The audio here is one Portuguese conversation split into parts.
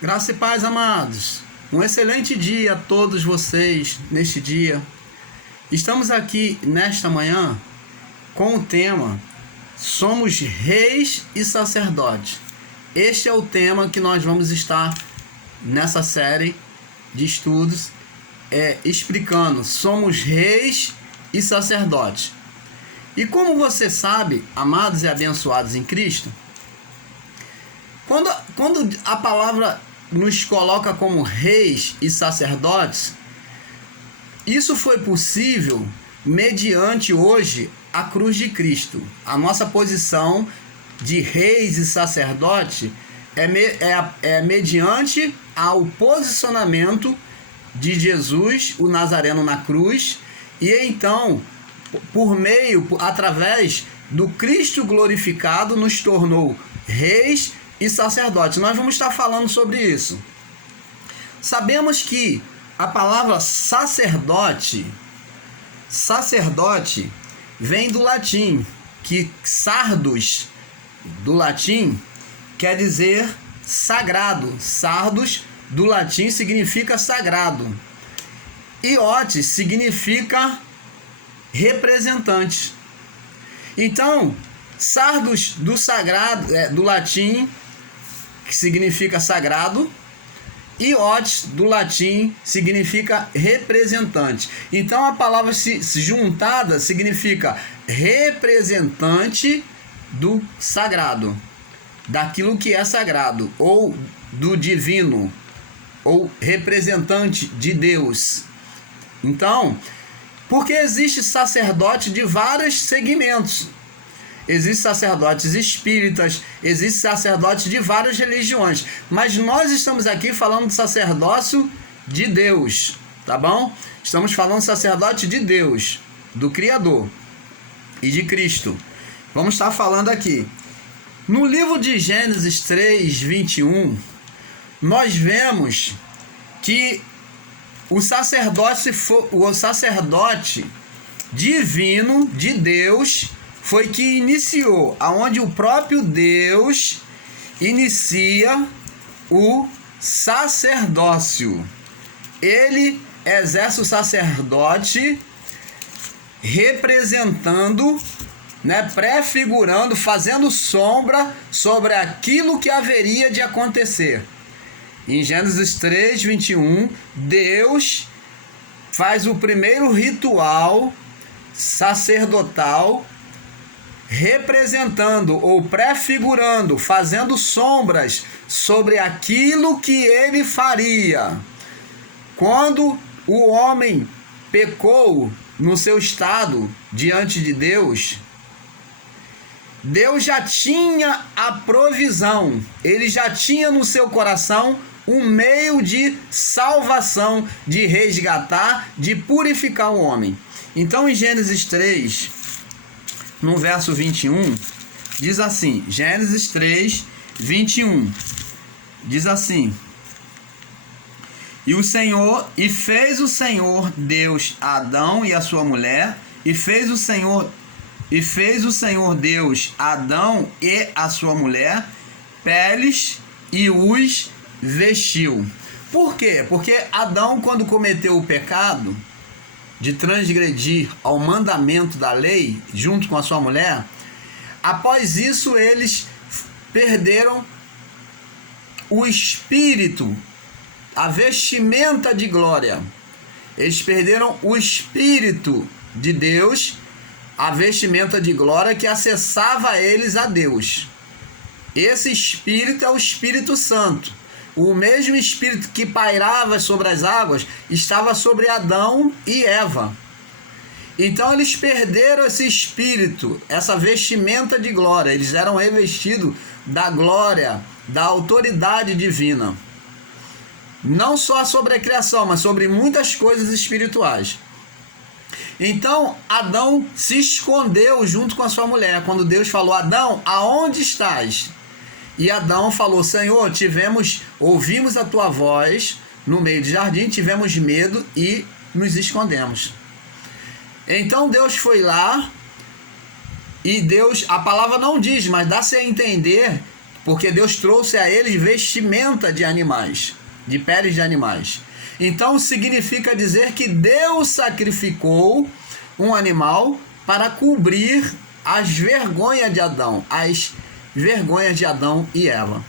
Graça e paz, amados. Um excelente dia a todos vocês neste dia. Estamos aqui nesta manhã com o tema Somos Reis e Sacerdotes. Este é o tema que nós vamos estar nessa série de estudos explicando. Somos reis e sacerdotes. E como você sabe, amados e abençoados em Cristo, quando a palavra nos coloca como reis e sacerdotes, isso foi possível mediante hoje a cruz de Cristo. A nossa posição de reis e sacerdote é mediante ao posicionamento de Jesus, o Nazareno, na cruz, e então, através do Cristo glorificado, nos tornou reis e sacerdotes. Nós vamos estar falando sobre isso. Sabemos que a palavra sacerdote vem do latim, que sardos, do latim, quer dizer sagrado. Sardos, do latim, significa sagrado. E otis significa representante. Então, sardos do sagrado, do latim, que significa sagrado, e otis, do latim, significa representante. Então a palavra juntada significa representante do sagrado, daquilo que é sagrado, ou do divino, ou representante de Deus. Então, porque existe sacerdote de vários segmentos. Existem sacerdotes espíritas, existem sacerdotes de várias religiões. Mas nós estamos aqui falando de sacerdócio de Deus, tá bom? Estamos falando de sacerdote de Deus, do Criador e de Cristo. Vamos estar falando aqui. No livro de Gênesis 3:21, nós vemos que o sacerdote divino de Deus foi que iniciou, aonde o próprio Deus inicia o sacerdócio. Ele exerce o sacerdote representando, prefigurando, fazendo sombra sobre aquilo que haveria de acontecer. Em Gênesis 3:21, Deus faz o primeiro ritual sacerdotal, representando ou prefigurando, fazendo sombras sobre aquilo que ele faria. Quando o homem pecou no seu estado diante de Deus, Deus já tinha a provisão, ele já tinha no seu coração um meio de salvação, de resgatar, de purificar o homem. Então, em Gênesis 3, no verso 21, diz assim, Gênesis 3:21, diz assim: E fez o Senhor Deus Adão e a sua mulher, e fez o Senhor Deus Adão e a sua mulher peles e os vestiu. Por quê? Porque Adão, quando cometeu o pecado de transgredir ao mandamento da lei, junto com a sua mulher, após isso eles perderam o espírito, a vestimenta de glória. Eles perderam o espírito de Deus, a vestimenta de glória que acessava eles a Deus. Esse espírito é o Espírito Santo. O mesmo espírito que pairava sobre as águas estava sobre Adão e Eva. Então eles perderam esse espírito, essa vestimenta de glória. Eles eram revestidos da glória, da autoridade divina. Não só sobre a criação, mas sobre muitas coisas espirituais. Então Adão se escondeu junto com a sua mulher. Quando Deus falou: Adão, aonde estás? E Adão falou: Senhor, ouvimos a tua voz no meio do jardim, tivemos medo e nos escondemos. Então Deus foi lá, e Deus, a palavra não diz, mas dá-se a entender porque Deus trouxe a eles vestimenta de animais, de peles de animais. Então significa dizer que Deus sacrificou um animal para cobrir as vergonhas de Adão, as vergonhas de Adão e Eva.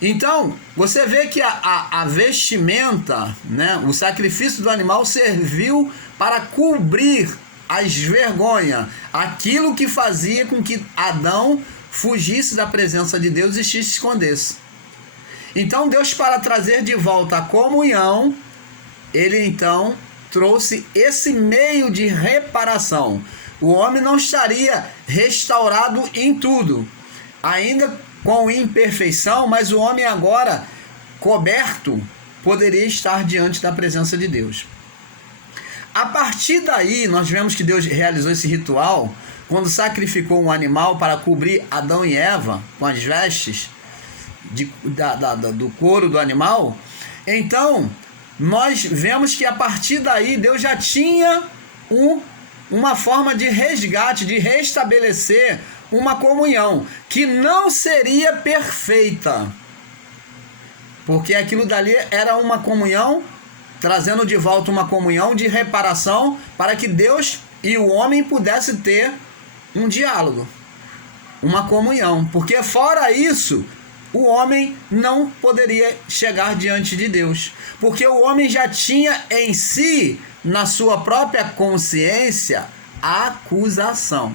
Então, você vê que a vestimenta, né, o sacrifício do animal serviu para cobrir as vergonhas, aquilo que fazia com que Adão fugisse da presença de Deus e se escondesse. Então, Deus, para trazer de volta a comunhão, ele então trouxe esse meio de reparação. O homem não estaria restaurado em tudo, ainda com imperfeição, mas o homem agora, coberto, poderia estar diante da presença de Deus. A partir daí, nós vemos que Deus realizou esse ritual, quando sacrificou um animal para cobrir Adão e Eva com as vestes do couro do animal. Então, nós vemos que a partir daí, Deus já tinha uma forma de resgate, de restabelecer uma comunhão que não seria perfeita, porque aquilo dali era uma comunhão, trazendo de volta uma comunhão de reparação para que Deus e o homem pudessem ter um diálogo, uma comunhão, porque fora isso o homem não poderia chegar diante de Deus, porque o homem já tinha em si, na sua própria consciência, a acusação.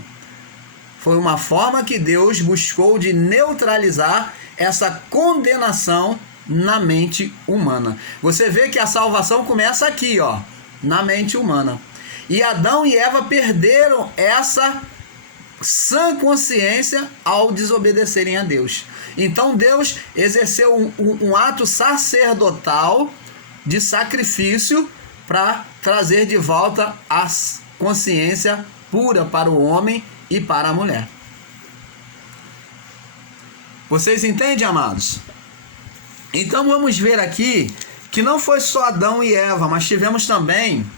Foi uma forma que Deus buscou de neutralizar essa condenação na mente humana. Você vê que a salvação começa aqui, ó, na mente humana. E Adão e Eva perderam essa sã consciência ao desobedecerem a Deus. Então Deus exerceu um ato sacerdotal de sacrifício para trazer de volta a consciência pura para o homem e para a mulher. Vocês entendem, amados? Então vamos ver aqui que não foi só Adão e Eva, mas tivemos também,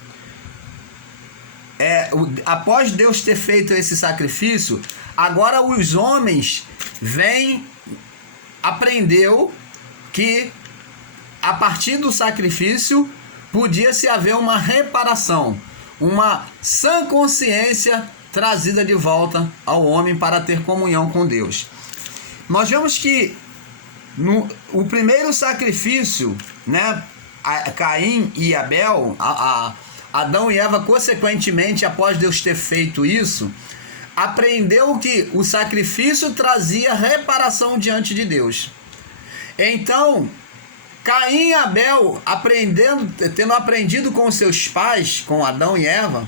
após Deus ter feito esse sacrifício, agora os homens aprendeu que a partir do sacrifício podia-se haver uma reparação, uma sã consciência trazida de volta ao homem para ter comunhão com Deus. Nós vemos que o primeiro sacrifício, né, Caim e Abel, Adão e Eva, consequentemente, após Deus ter feito isso, aprendeu que o sacrifício trazia reparação diante de Deus. Então, Caim e Abel, tendo aprendido com seus pais, com Adão e Eva,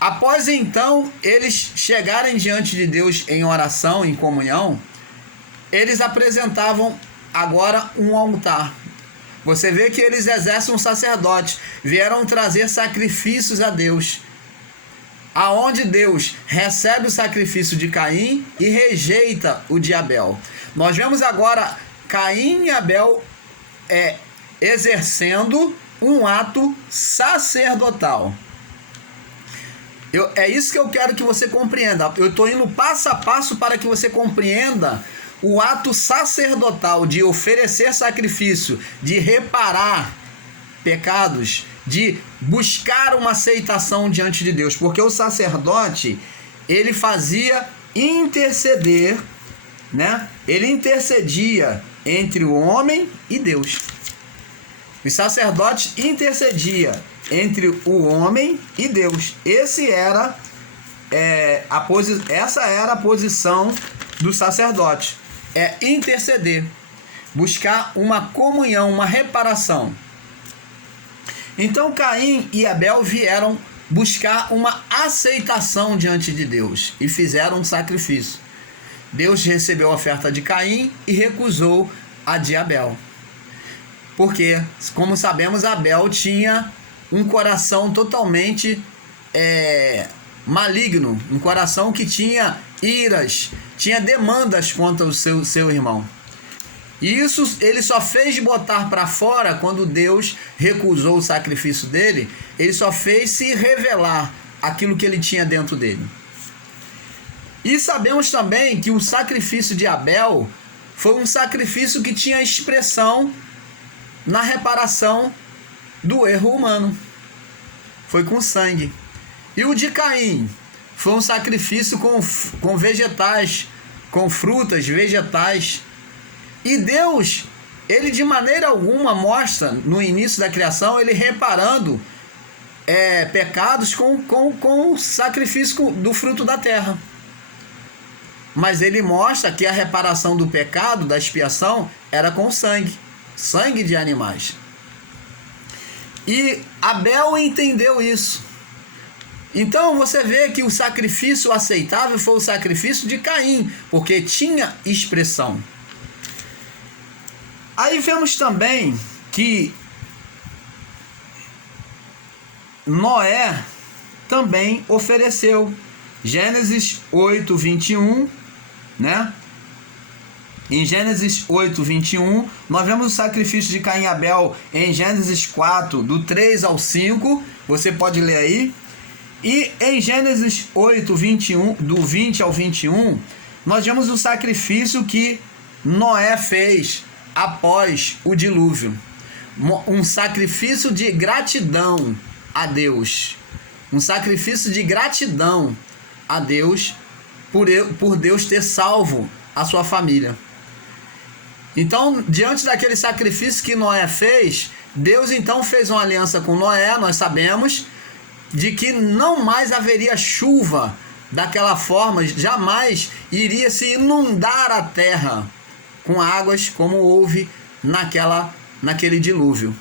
após então eles chegarem diante de Deus em oração, em comunhão, eles apresentavam agora um altar. Você vê que eles exercem um sacerdote, vieram trazer sacrifícios a Deus, aonde Deus recebe o sacrifício de Caim e rejeita o de Abel. Nós vemos agora Caim e Abel exercendo um ato sacerdotal. É isso que eu quero que você compreenda. Eu estou indo passo a passo para que você compreenda o ato sacerdotal de oferecer sacrifício, de reparar pecados, de buscar uma aceitação diante de Deus. Porque o sacerdote, ele fazia interceder, né? Ele intercedia entre o homem e Deus. O sacerdote intercedia entre o homem e Deus. Essa era a posição do sacerdote. É interceder, buscar uma comunhão, uma reparação. Então Caim e Abel vieram buscar uma aceitação diante de Deus e fizeram um sacrifício. Deus recebeu a oferta de Caim e recusou a de Abel. Porque, como sabemos, Abel tinha um coração totalmente maligno, um coração que tinha iras, tinha demandas contra o seu irmão. E isso ele só fez botar para fora quando Deus recusou o sacrifício dele. Ele só fez se revelar aquilo que ele tinha dentro dele. E sabemos também que o sacrifício de Abel foi um sacrifício que tinha expressão na reparação do erro humano. Foi com sangue. E o de Caim foi um sacrifício com vegetais, com frutas, vegetais. E Deus, ele de maneira alguma mostra no início da criação, ele reparando pecados com sacrifício do fruto da terra. Mas ele mostra que a reparação do pecado, da expiação, era com sangue de animais. E Abel entendeu isso. Então você vê que o sacrifício aceitável foi o sacrifício de Caim, porque tinha expressão. Aí vemos também que Noé também ofereceu. Gênesis 8, 21, né? Em Gênesis 8, 21, nós vemos o sacrifício de Caim e Abel em Gênesis 4, do 3 ao 5. Você pode ler aí. E em Gênesis 8, 21, do 20 ao 21, nós vemos o sacrifício que Noé fez após o dilúvio. Um sacrifício de gratidão a Deus. Um sacrifício de gratidão a Deus por Deus ter salvo a sua família. Então, diante daquele sacrifício que Noé fez, Deus então fez uma aliança com Noé, nós sabemos, de que não mais haveria chuva daquela forma, jamais iria se inundar a terra com águas como houve naquele dilúvio.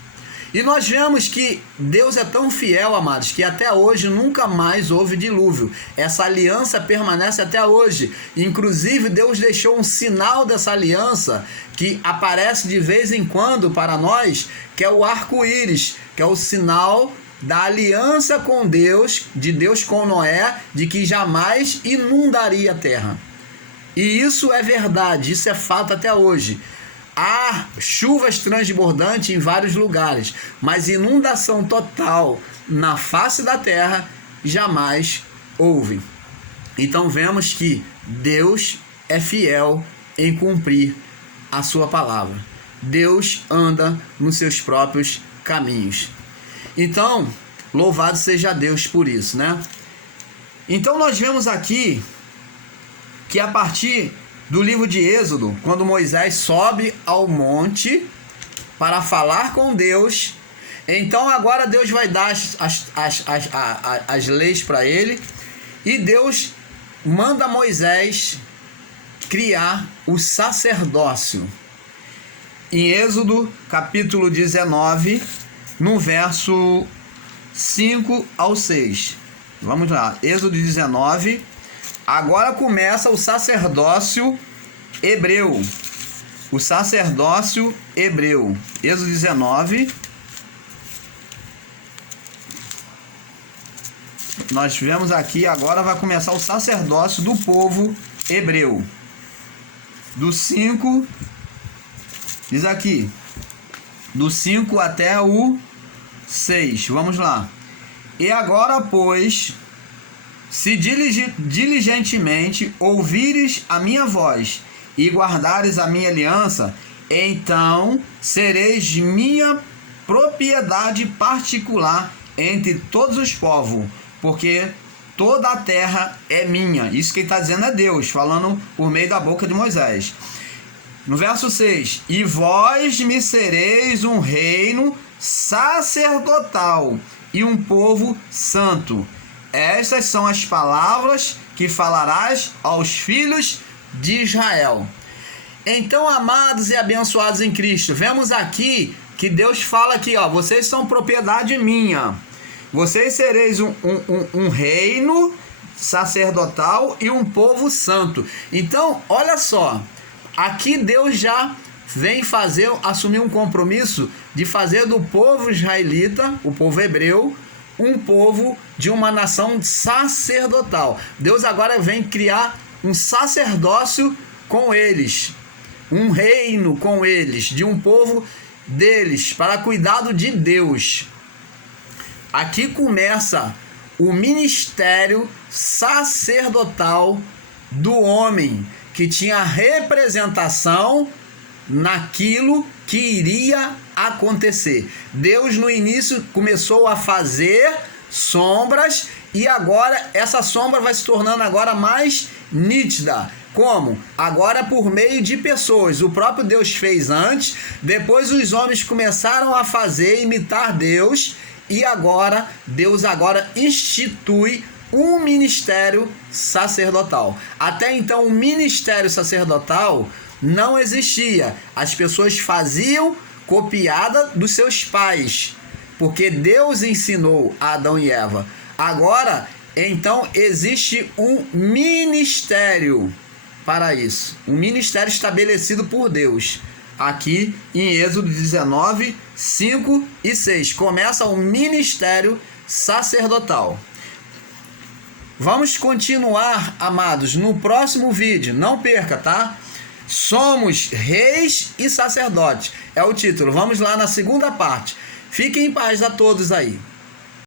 E nós vemos que Deus é tão fiel, amados, que até hoje nunca mais houve dilúvio. Essa aliança permanece até hoje. Inclusive, Deus deixou um sinal dessa aliança que aparece de vez em quando para nós, que é o arco-íris, que é o sinal da aliança com Deus, de Deus com Noé, de que jamais inundaria a terra. E isso é verdade, isso é fato até hoje. Há chuvas transbordantes em vários lugares, mas inundação total na face da terra jamais houve. Então vemos que Deus é fiel em cumprir a sua palavra. Deus anda nos seus próprios caminhos. Então, louvado seja Deus por isso, né? Então nós vemos aqui que a partir do livro de Êxodo, quando Moisés sobe ao monte para falar com Deus, então agora Deus vai dar as leis para ele, e Deus manda Moisés criar o sacerdócio. Em Êxodo capítulo 19, no verso 5 ao 6. Vamos lá, Êxodo 19. Agora começa o sacerdócio hebreu. O sacerdócio hebreu. Êxodo 19. Nós vemos aqui, agora vai começar o sacerdócio do povo hebreu. Do 5, diz aqui, do 5 até o 6. Vamos lá. E agora, pois, se diligentemente ouvires a minha voz e guardares a minha aliança, então sereis minha propriedade particular entre todos os povos, porque toda a terra é minha. Isso que ele está dizendo é Deus, falando por meio da boca de Moisés. No verso 6, e vós me sereis um reino sacerdotal e um povo santo. Estas são as palavras que falarás aos filhos de Israel. Então, amados e abençoados em Cristo, vemos aqui que Deus fala aqui, ó, vocês são propriedade minha. Vocês sereis um reino sacerdotal e um povo santo. Então, olha só, aqui Deus já vem assumir um compromisso de fazer do povo israelita, o povo hebreu, um povo de uma nação sacerdotal. Deus agora vem criar um sacerdócio com eles, um reino com eles, de um povo deles, para cuidado de Deus. Aqui começa o ministério sacerdotal do homem, que tinha representação naquilo que iria acontecer. Deus no início começou a fazer sombras e agora essa sombra vai se tornando agora mais nítida. Como? Agora por meio de pessoas. O próprio Deus fez antes, depois os homens começaram a fazer, imitar Deus, e agora Deus agora institui um ministério sacerdotal. Até então o ministério sacerdotal não existia. As pessoas faziam copiada dos seus pais, porque Deus ensinou a Adão e Eva. Agora, então, existe um ministério para isso. Um ministério estabelecido por Deus. Aqui em Êxodo 19, 5 e 6. Começa o ministério sacerdotal. Vamos continuar, amados, no próximo vídeo. Não perca, tá? Somos reis e sacerdotes. É o título. Vamos lá na segunda parte. Fiquem em paz a todos aí.